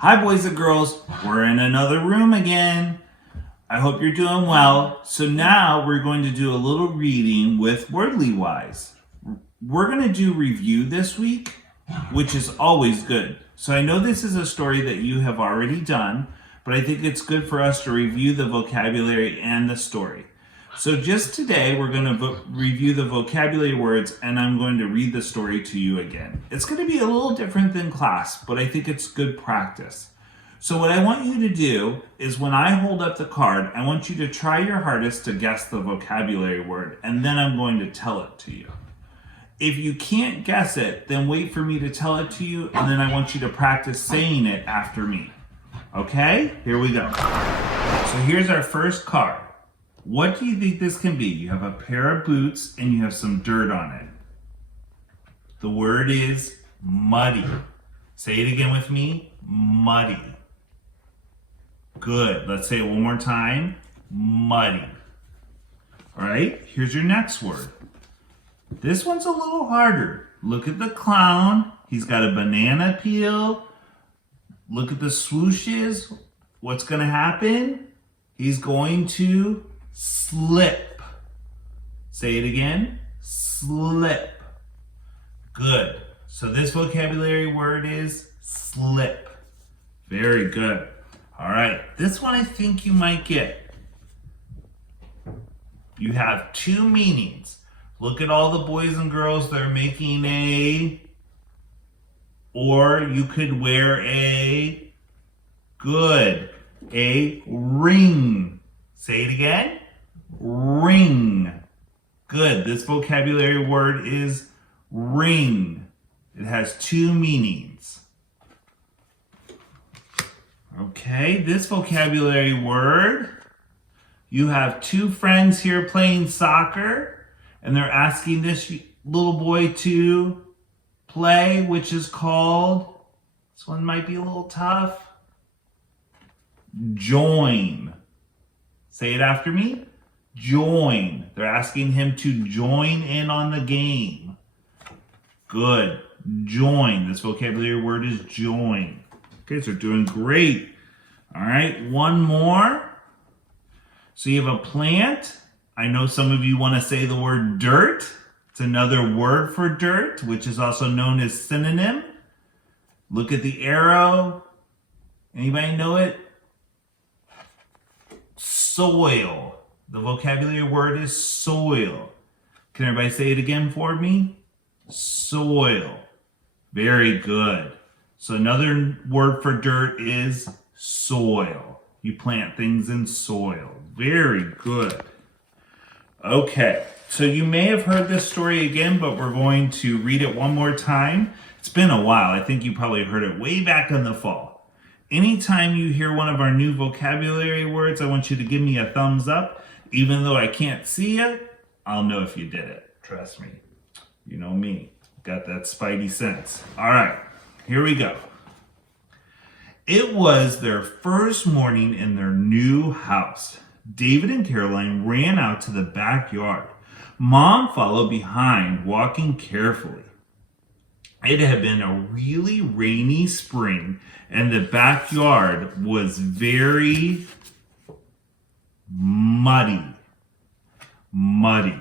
Hi, boys and girls. We're in another room again. I hope you're doing well. So now we're going to do a little reading with Wordly Wise. We're going to do review this week, which is always good. So I know this is a story that you have already done, but I think it's good for us to review the vocabulary and the story. So just today, we're going to review the vocabulary words, and I'm going to read the story to you again. It's going to be a little different than class, but I think it's good practice. So what I want you to do is when I hold up the card, I want you to try your hardest to guess the vocabulary word, and then I'm going to tell it to you. If you can't guess it, then wait for me to tell it to you, and then I want you to practice saying it after me. Okay? Here we go. So here's our first card. What do you think this can be? You have a pair of boots and you have some dirt on it. The word is muddy. Say it again with me. Muddy. Good. Let's say it one more time. Muddy. All right, here's your next word. This one's a little harder. Look at the clown. He's got a banana peel. Look at the swooshes. What's going to happen? He's going to slip. Say it again. Slip. Good. So this vocabulary word is slip. Very good. All right. This one I think you might get. You have two meanings. Look at all the boys and girls that are making a, or you could wear a, good, a ring. Say it again. Ring. Good. This vocabulary word is ring. It has two meanings. Okay, this vocabulary word, you have two friends here playing soccer, and they're asking this little boy to play, which is called, this one might be a little tough, join. Say it after me. Join. They're asking him to join in on the game. Good. Join. This vocabulary word is join. Okay, so doing great. All right, one more. So you have a plant. I know some of you want to say the word dirt. It's another word for dirt, which is also known as synonym. Look at the arrow. Anybody know it? Soil. The vocabulary word is soil. Can everybody say it again for me? Soil. Very good. So another word for dirt is soil. You plant things in soil. Very good. Okay, so you may have heard this story again, but we're going to read it one more time. It's been a while. I think you probably heard it way back in the fall. Anytime you hear one of our new vocabulary words, I want you to give me a thumbs up. Even though I can't see you, I'll know if you did it. Trust me. You know me. Got that spidey sense. All right, here we go. It was their first morning in their new house. David and Caroline ran out to the backyard. Mom followed behind, walking carefully. It had been a really rainy spring, and the backyard was very muddy. Muddy.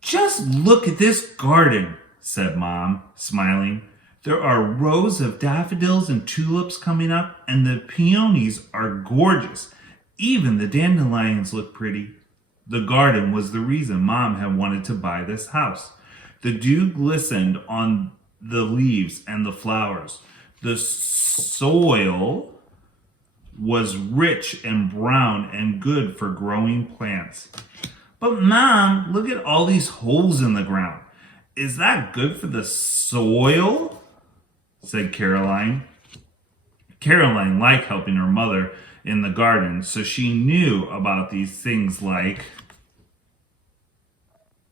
Just look at this garden, said Mom, smiling. There are rows of daffodils and tulips coming up, and the peonies are gorgeous. Even the dandelions look pretty. The garden was the reason Mom had wanted to buy this house. The dew glistened on the leaves and the flowers. The soil was rich and brown and good for growing plants. But Mom, look at all these holes in the ground. Is that good for the soil? Said Caroline. Caroline liked helping her mother in the garden, so she knew about these things like,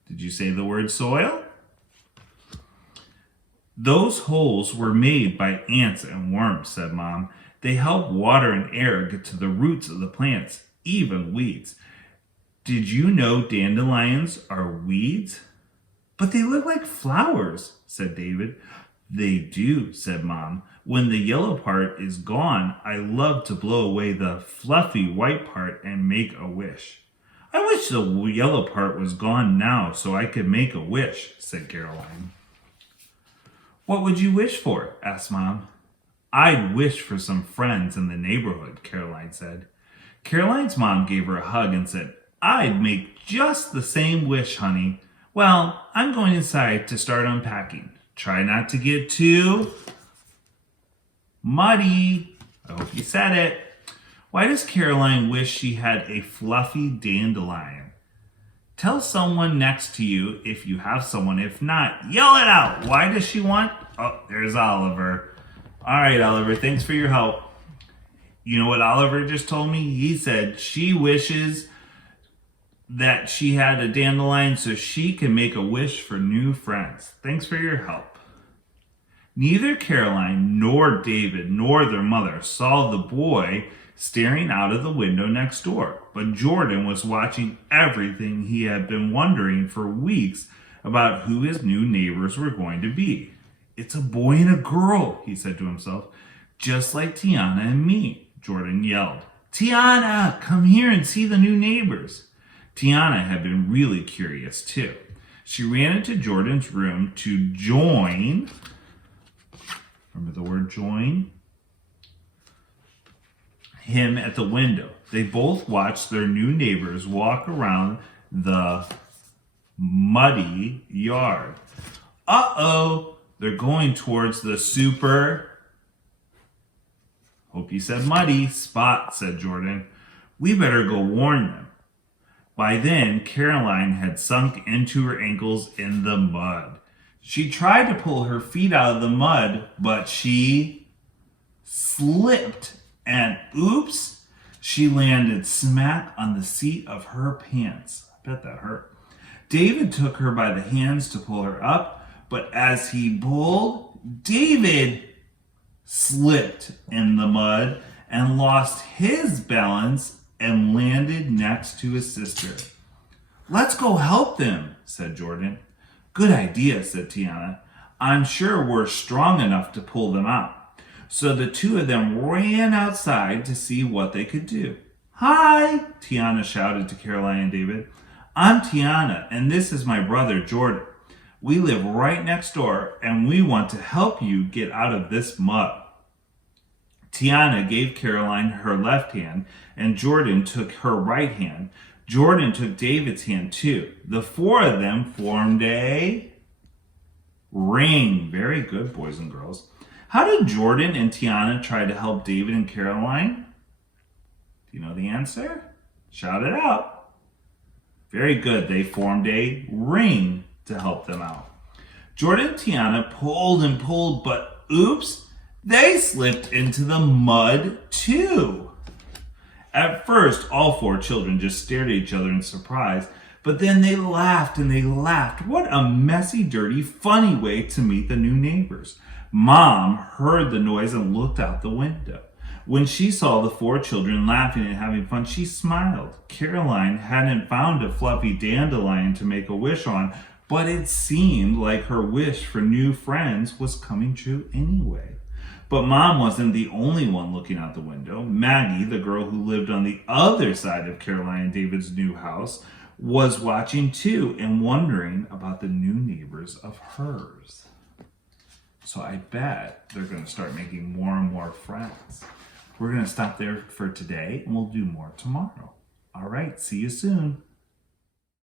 did you say the word soil? Those holes were made by ants and worms, said Mom. They help water and air get to the roots of the plants, even weeds. Did you know dandelions are weeds? But they look like flowers, said David. They do, said Mom. When the yellow part is gone, I love to blow away the fluffy white part and make a wish. I wish the yellow part was gone now so I could make a wish, said Caroline. What would you wish for? Asked Mom. I'd wish for some friends in the neighborhood, Caroline said. Caroline's mom gave her a hug and said, I'd make just the same wish, honey. Well, I'm going inside to start unpacking. Try not to get too muddy. I hope you said it. Why does Caroline wish she had a fluffy dandelion? Tell someone next to you if you have someone. If not, yell it out. Why does she want? Oh, there's Oliver. All right, Oliver, thanks for your help. You know what Oliver just told me? He said she wishes that she had a dandelion so she can make a wish for new friends. Thanks for your help. Neither Caroline nor David nor their mother saw the boy staring out of the window next door, but Jordan was watching everything he had been wondering for weeks about who his new neighbors were going to be. It's a boy and a girl, he said to himself, just like Tiana and me, Jordan yelled. Tiana, come here and see the new neighbors. Tiana had been really curious too. She ran into Jordan's room to join. Remember the word join? Him at the window. They both watched their new neighbors walk around the muddy yard. Uh-oh, they're going towards the super, hope you said muddy, spot, said Jordan. We better go warn them. By then, Caroline had sunk into her ankles in the mud. She tried to pull her feet out of the mud, but she slipped and oops, she landed smack on the seat of her pants. I bet that hurt. David took her by the hands to pull her up, but as he pulled, David slipped in the mud and lost his balance and landed next to his sister. Let's go help them, said Jordan. Good idea, said Tiana. I'm sure we're strong enough to pull them out. So the two of them ran outside to see what they could do. Hi, Tiana shouted to Caroline and David. I'm Tiana, and this is my brother, Jordan. We live right next door, and we want to help you get out of this mud. Tiana gave Caroline her left hand, and Jordan took her right hand. Jordan took David's hand, too. The four of them formed a ring. Very good, boys and girls. How did Jordan and Tiana try to help David and Caroline? Do you know the answer? Shout it out. Very good. They formed a ring to help them out. Jordan and Tiana pulled and pulled, but oops, they slipped into the mud too. At first, all four children just stared at each other in surprise, but then they laughed and they laughed. What a messy, dirty, funny way to meet the new neighbors. Mom heard the noise and looked out the window. When she saw the four children laughing and having fun, she smiled. Caroline hadn't found a fluffy dandelion to make a wish on, but it seemed like her wish for new friends was coming true anyway. But Mom wasn't the only one looking out the window. Maggie, the girl who lived on the other side of Caroline and David's new house, was watching too and wondering about the new neighbors of hers. So I bet they're going to start making more and more friends. We're going to stop there for today, and we'll do more tomorrow. All right, see you soon.